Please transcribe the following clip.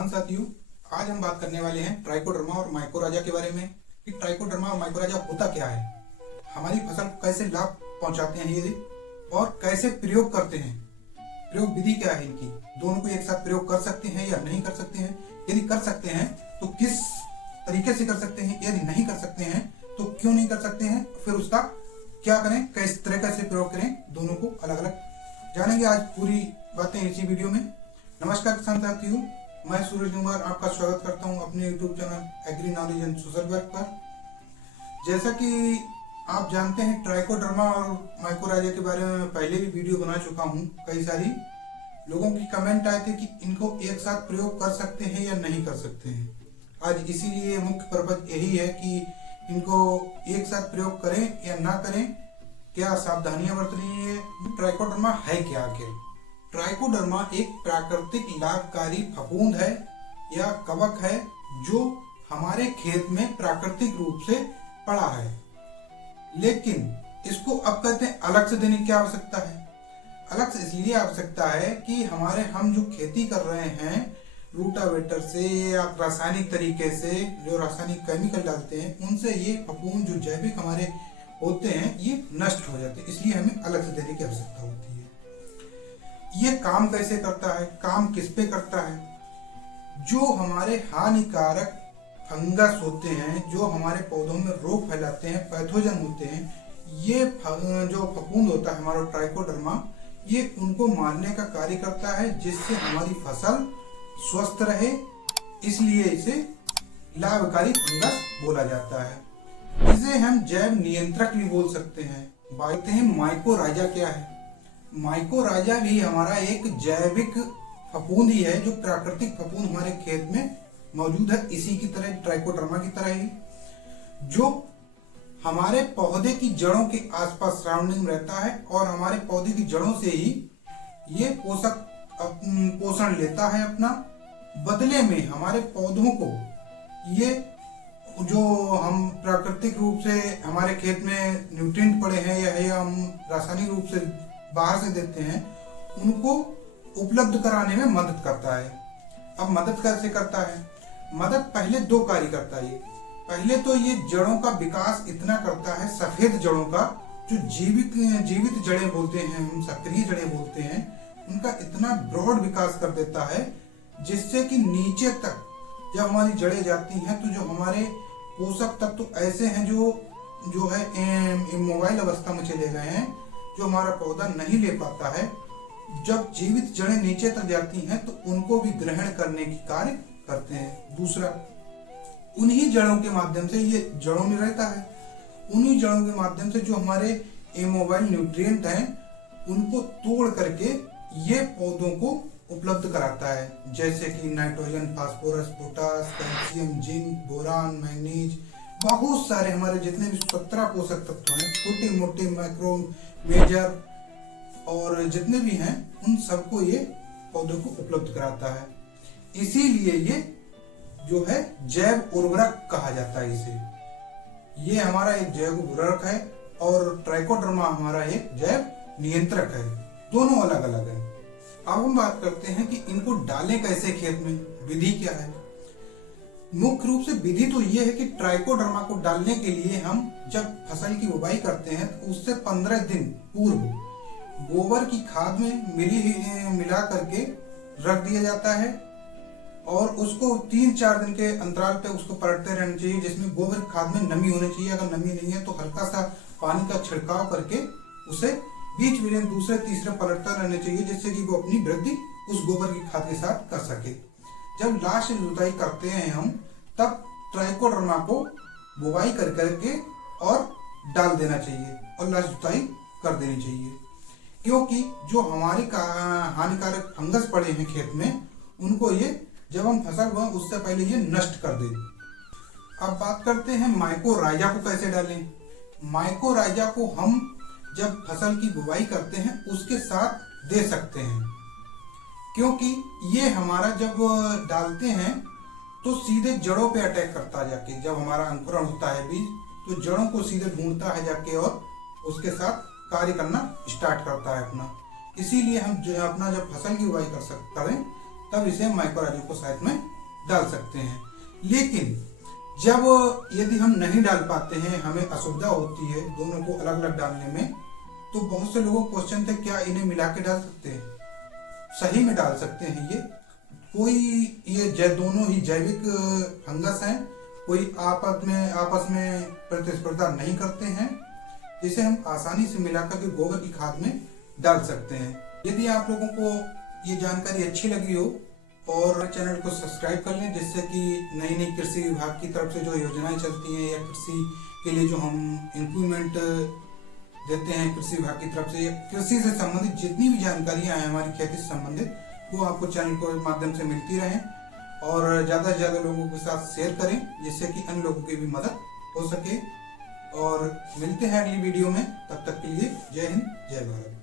हाँ साथियों, आज हम बात करने वाले हैं ट्राइकोडर्मा और माइकोराजा के बारे में कि ट्राइकोडर्मा और माइकोराजा होता क्या है, हमारी फसल को कैसे लाभ पहुंचाते हैं ये और कैसे प्रयोग करते हैं, प्रयोग विधि क्या है इनकी, दोनों को एक साथ प्रयोग कर सकते हैं या नहीं कर सकते हैं, यदि कर सकते हैं तो किस तरीके से कर सकते हैं, यदि नहीं कर सकते हैं तो क्यों नहीं कर सकते हैं, फिर उसका क्या करें, किस तरह से प्रयोग करें, दोनों को अलग अलग जानेंगे आज पूरी बातें इसी वीडियो में। नमस्कार किसान साथियों, मैं सूरज कुमार आपका स्वागत करता हूं अपने YouTube channel Agri Knowledge and Social Work पर। जैसा कि आप जानते हैं, ट्राइकोडर्मा और माइकोराजा के बारे में पहले भी वीडियो बना चुका हूं। कई सारी लोगों की कमेंट आए थे कि इनको एक साथ प्रयोग कर सकते हैं या नहीं कर सकते हैं। आज इसीलिए मुख्य पर्पज यही है कि इनको एक साथ प्रयोग करें या ना करें, क्या सावधानियां बरतनी है, ट्राइकोडर्मा है क्या आखिर। ट्राइकोडर्मा एक प्राकृतिक लाभकारी फफूंद है या कवक है जो हमारे खेत में प्राकृतिक रूप से पड़ा है, लेकिन इसको अब कहते हैं अलग से देने की आवश्यकता है। अलग से इसलिए आवश्यकता है कि हम जो खेती कर रहे हैं रूटावेटर से या रासायनिक तरीके से, जो रासायनिक केमिकल डालते हैं उनसे ये फफूंद जो जैविक हमारे होते हैं ये नष्ट हो जाते हैं, इसलिए हमें अलग से देने की आवश्यकता होती है। ये काम कैसे करता है, काम किस पे करता है, जो हमारे हानिकारक फंगस होते हैं, जो हमारे पौधों में रोग फैलाते हैं, पैथोजन होते हैं, ये जो फफूंद होता है हमारा ट्राइकोडर्मा, ये उनको मारने का कार्य करता है, जिससे हमारी फसल स्वस्थ रहे, इसलिए इसे लाभकारी फंगस बोला जाता है। इसे हम जैव नियंत्रक भी बोल सकते हैं। बात हैं माइकोराजा क्या है। माइकोराजा भी हमारा एक जैविक फफूंद ही है, जो प्राकृतिक फफूंद हमारे खेत में मौजूद है, इसी की तरह ट्राइकोडर्मा की तरह ही, जो हमारे पौधे की जड़ों के आसपास सराउंडिंग रहता है और हमारे पौधे की जड़ों से ही ये पोषण लेता है अपना। बदले में हमारे पौधों को ये जो हम प्राकृतिक रूप से हमारे खेत में न्यूट्रिएंट पड़े हैं या हम रासायनिक रूप से बाहर से देते हैं, उनको उपलब्ध कराने में मदद करता है। अब मदद कैसे करता है? मदद पहले दो कार्य करता है। पहले तो ये जड़ों का विकास इतना करता है, सफेद जड़ों का, जो जीवित जड़ें बोलते हैं, हम सक्रिय जड़ें बोलते हैं, उनका इतना ब्रॉड विकास कर देता है, जिससे कि नीचे तक जब हमारी जड़ें जाती हैं तो जो हमारे पोषक तत्व तो ऐसे हैं जो है इमोबाइल अवस्था में चले गए हैं, जो हमारा पौधा नहीं ले पाता है। जब जीवित जड़ें नीचे तक जाती हैं तो उनको भी ग्रहण करने की कार्य करते हैं। दूसरा, उन्हीं जड़ों के माध्यम से, ये जड़ों में रहता है, उन्हीं जड़ों के माध्यम से जो हमारे इमोबाइल न्यूट्रिएंट हैं उनको तोड़ करके ये पौधों को उपलब्ध कराता है, जैसे कि nitrogen, phosphorus, potash, calcium, zinc, boron, manganese, बहुत सारे हमारे जितने भी 17 पोषक तत्व हैं, छोटे मोटे, माइक्रो, मेजर और जितने भी हैं, उन सबको ये पौधों को उपलब्ध कराता है। इसीलिए ये जो है जैव उर्वरक कहा जाता है इसे। ये हमारा एक जैव उर्वरक है और ट्राइकोडर्मा हमारा एक जैव नियंत्रक है, दोनों अलग अलग है। अब हम बात करते हैं कि इनको डालें कैसे खेत में, विधि क्या है। मुख्य रूप से विधि तो ये है कि ट्राइकोडर्मा को डालने के लिए हम जब फसल की बुवाई करते हैं तो उससे 15 दिन पूर्व गोबर की खाद में मिला करके रख दिया जाता है और उसको 3-4 दिन के अंतराल पे उसको पलटते रहना चाहिए, जिसमें गोबर की खाद में नमी होनी चाहिए। अगर नमी नहीं है तो हल्का सा पानी का छिड़काव करके उसे बीच में दूसरे तीसरे पलटता रहना चाहिए, जिससे कि वो अपनी वृद्धि उस गोबर की खाद के साथ कर सके। जब लास्ट जुताई करते हैं हम, तब ट्राइकोडर्मा को बुवाई कर करके और डाल देना चाहिए और लास्ट जुताई कर देनी चाहिए, क्योंकि जो हमारी हानिकारक फंगस पड़े हैं खेत में, उनको ये जब हम फसल बोएं उससे पहले ये नष्ट कर दे। अब बात करते हैं माइकोराजा को कैसे डालें। माइकोराजा को हम जब फसल की बुवाई करते हैं उसके साथ दे सकते हैं, क्योंकि ये हमारा जब डालते हैं तो सीधे जड़ों पे अटैक करता है जाके। जब हमारा अंकुरण होता है बीज, तो जड़ों को सीधे ढूंढता है जाके और उसके साथ कार्य करना स्टार्ट करता है अपना। इसीलिए हम अपना जब फसल की बुवाई करें तब इसे माइक्रोराइजो को साइड में डाल सकते हैं। लेकिन जब यदि हम नहीं डाल पाते हैं, हमें असुविधा होती है दोनों को अलग अलग डालने में, तो बहुत से लोगों को क्वेश्चन थे क्या इन्हें मिला के डाल सकते हैं? सही में डाल सकते हैं। ये दोनों ही जैविक फंगस हैं, कोई आपस में प्रतिस्पर्धा नहीं करते हैं, जिसे हम आसानी से मिलाकर के गोबर की खाद में डाल सकते हैं। यदि आप लोगों को ये जानकारी अच्छी लगी हो और चैनल को सब्सक्राइब कर लें, जिससे कि नई नई कृषि विभाग की तरफ से जो योजनाएं चलती हैं या कृषि के लिए जो हम इंप्रूवमेंट देते हैं कृषि विभाग की तरफ से, कृषि से संबंधित जितनी भी जानकारियां हैं हमारी खेती से संबंधित, वो आपको चैनल के माध्यम से मिलती रहें और ज़्यादा से ज़्यादा लोगों के साथ शेयर करें, जिससे कि अन्य लोगों की भी मदद हो सके। और मिलते हैं अगली वीडियो में, तब तक के लिए जय हिंद, जय भारत।